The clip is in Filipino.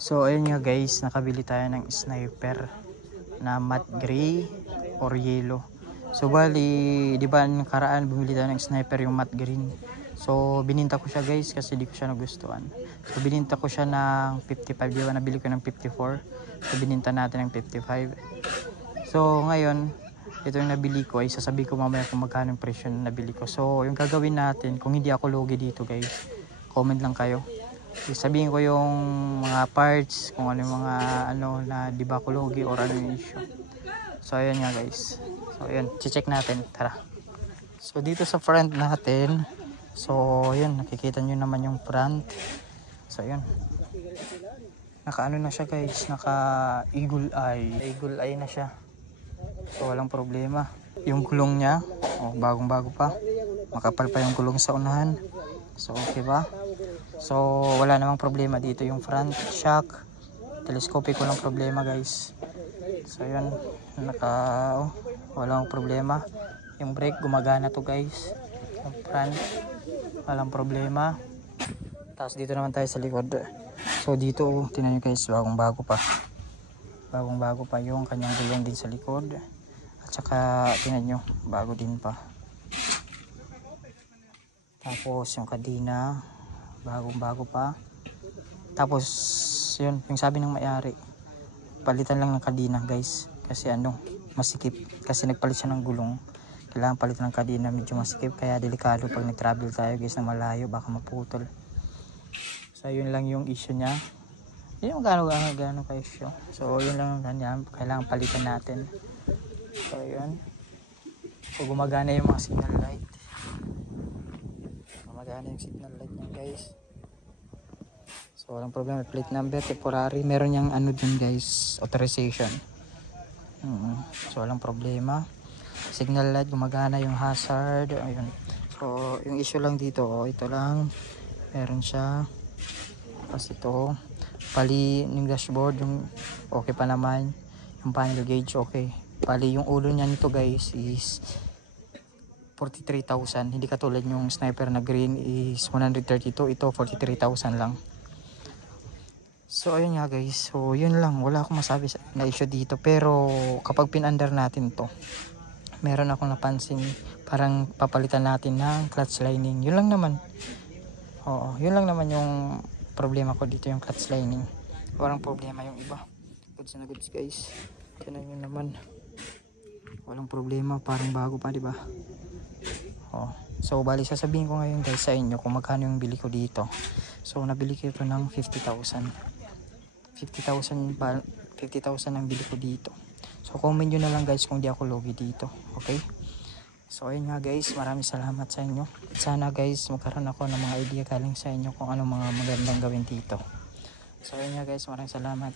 So ayun nga guys, nakabili tayo ng sniper na matte gray or yellow. So bali, di ba nakaraan bumili tayo ng sniper yung matte green. So bininta ko siya guys kasi di ko siya nagustuhan. So bininta ko siya ng 55, di ba nabili ko ng 54. So bininta natin ng 55. So ngayon, ito yung nabili ko ay sasabihin ko mamaya kung magkano yung presyo na nabili ko. So yung gagawin natin, kung hindi ako lugi dito guys, comment lang kayo. Sabihin ko yung mga parts, kung ano yung mga na di ba ako lugi or ano yung issue. So ayan nga guys. So ayan, check natin. Tara. So dito sa front natin, so ayan, nakikita nyo naman yung front. So ayan. Naka na siya guys, naka eagle eye. Eagle eye na siya. So walang problema. Yung gulong niya, bagong bago pa. Makapal pa yung gulong sa unahan. So okay ba? So wala namang problema dito yung front shock. Telescopic walang problema guys. So yun, walang problema. Yung brake gumagana to guys. Yung front walang problema. Tapos dito naman tayo sa likod. So dito tingnan nyo guys, bagong bago pa. Bagong bago pa yung kanyang gulong din sa likod. At saka tingnan nyo, bago din pa. Tapos yung kadena bagong bago pa. Tapos yun, yung sabi ng may-ari, palitan lang ng kadena guys kasi masikip, kasi nagpalit siya ng gulong. Kailangan palitan ng kadena, medyo masikip, kaya delikado pag nag-travel tayo guys na malayo, baka maputol. So yun lang yung issue niya. Hindi yung gano'n ka issue. So yun lang ganyan, kailangan palitan natin. So yun, so gumagana yung mga signal light. Gumagana yung signal light niya guys. So walang problema, plate number temporary, meron yang dun guys, authorization. So walang problema. Signal light gumagana, yung hazard, ayun. So yung issue lang dito, ito lang, meron siya. Tapos ito, pali yung dashboard, yung okay pa naman. Yung panel gauge okay. Pali yung ulo niya nito guys is 43,000. Hindi katulad yung sniper na green is 132, ito 43,000 lang. So ayun nga guys, so yun lang, wala akong masabi na issue dito. Pero kapag pin-under natin to, meron akong napansin, parang papalitan natin ng clutch lining. Yun lang naman. Oo, yun lang naman yung problema ko dito, yung clutch lining. Walang problema yung iba. Goods na goods guys. Tignan nyo naman. Walang problema, parang bago pa, di ba? So bali sasabihin ko ngayon guys sa inyo kung magkano yung bili ko dito. So nabili ko ito ng 50,000 ang bili ko dito. So comment nyo na lang guys kung di ako lugi dito. Okay, so ayun nga guys, maraming salamat sa inyo. Sana guys magkaroon ako ng mga idea galing sa inyo kung anong mga magandang gawin dito. So ayun nga guys, maraming salamat.